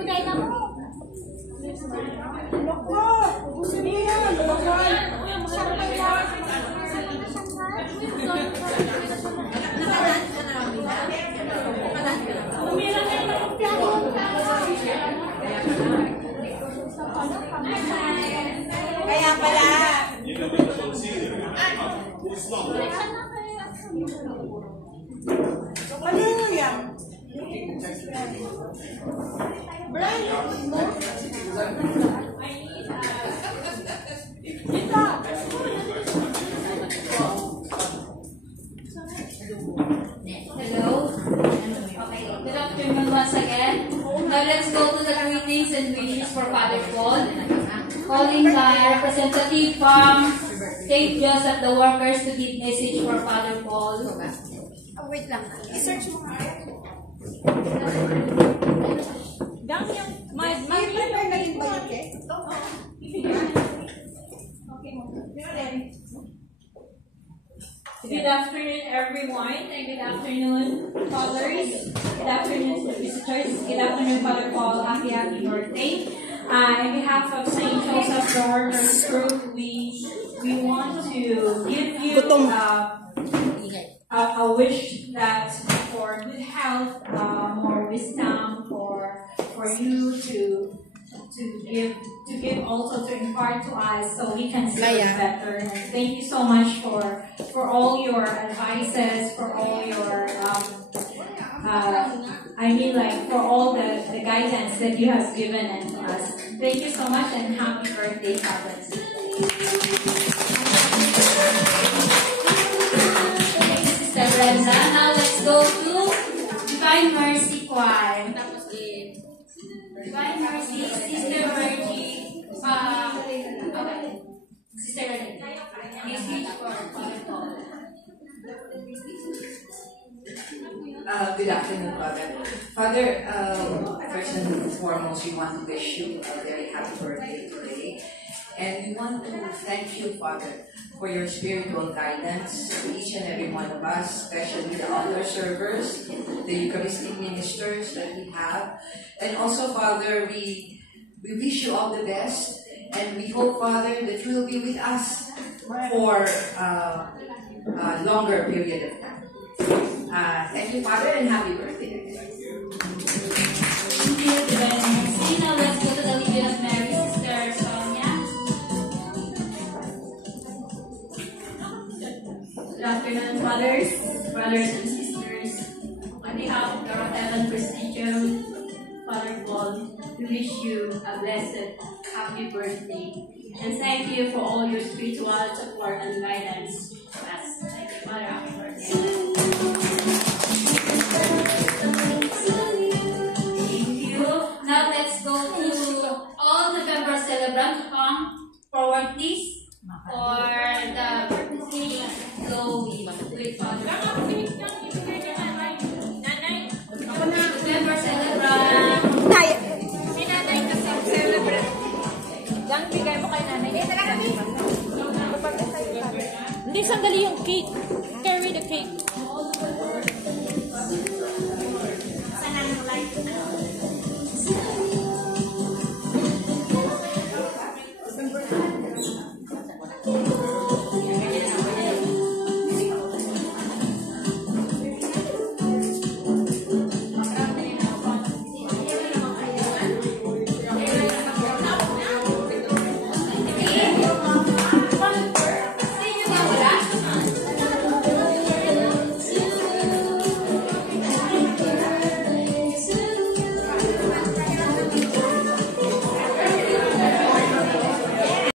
bigay na mo. Loko! Ubusin mo yan! Bakal! Sangkay lang. Umira na yung magpiano. Kaya pala! Ano yan? Brian! Hello. Okay. Good afternoon once again. Now let's go to the greetings and wishes for Father Paul. Calling the representative from St. Joseph the Workers to give message for Father Paul. Wait lang. I-search mo nga. Dang yung... Prepare na rin ba yun, Ke? Good afternoon, everyone, and good afternoon, fathers. Good afternoon, visitors. Good afternoon, Father Paul. Happy birthday. On behalf of St. Joseph the Workers Group, we want to give you a wish that for good health, more wisdom, for you to give also to impart to us so we can serve better. And thank you so much for all your advices, for all your for all the guidance that you have given to us. Thank you so much and happy birthday, Father. Thank you, Sister Brenda. Now let's go to Divine Mercy Choir. Divine Mercy, Sister Virgie, okay. Sister Virgie, message for Father Paul. Good afternoon, Father. Father, first and foremost, we want to wish you a very happy birthday today. And we want to thank you, Father, for your spiritual guidance to each and every one of us, especially the altar servers, the Eucharistic ministers that we have. And also, Father, we wish you all the best. And we hope, Father, that you will be with us for a longer period of time. Thank you, Father, and happy birthday. Thank you, Divine Mercy. Now let's go to the Legion of Mary, Sister Sonia. Good afternoon, brothers and sisters. On behalf of the Rhode Island Presidium, Father Paul, we wish you a blessed, happy birthday. And thank you for all your spiritual support and guidance to us. Thank you, Father. Happy birthday. Now let's go to all November celebrants to come forward, please, for the birthday. So with Father. November celebrant. Si nanay kasi celebrate. Dang bigay mo kay nanay. Hindi, sandali yung cake.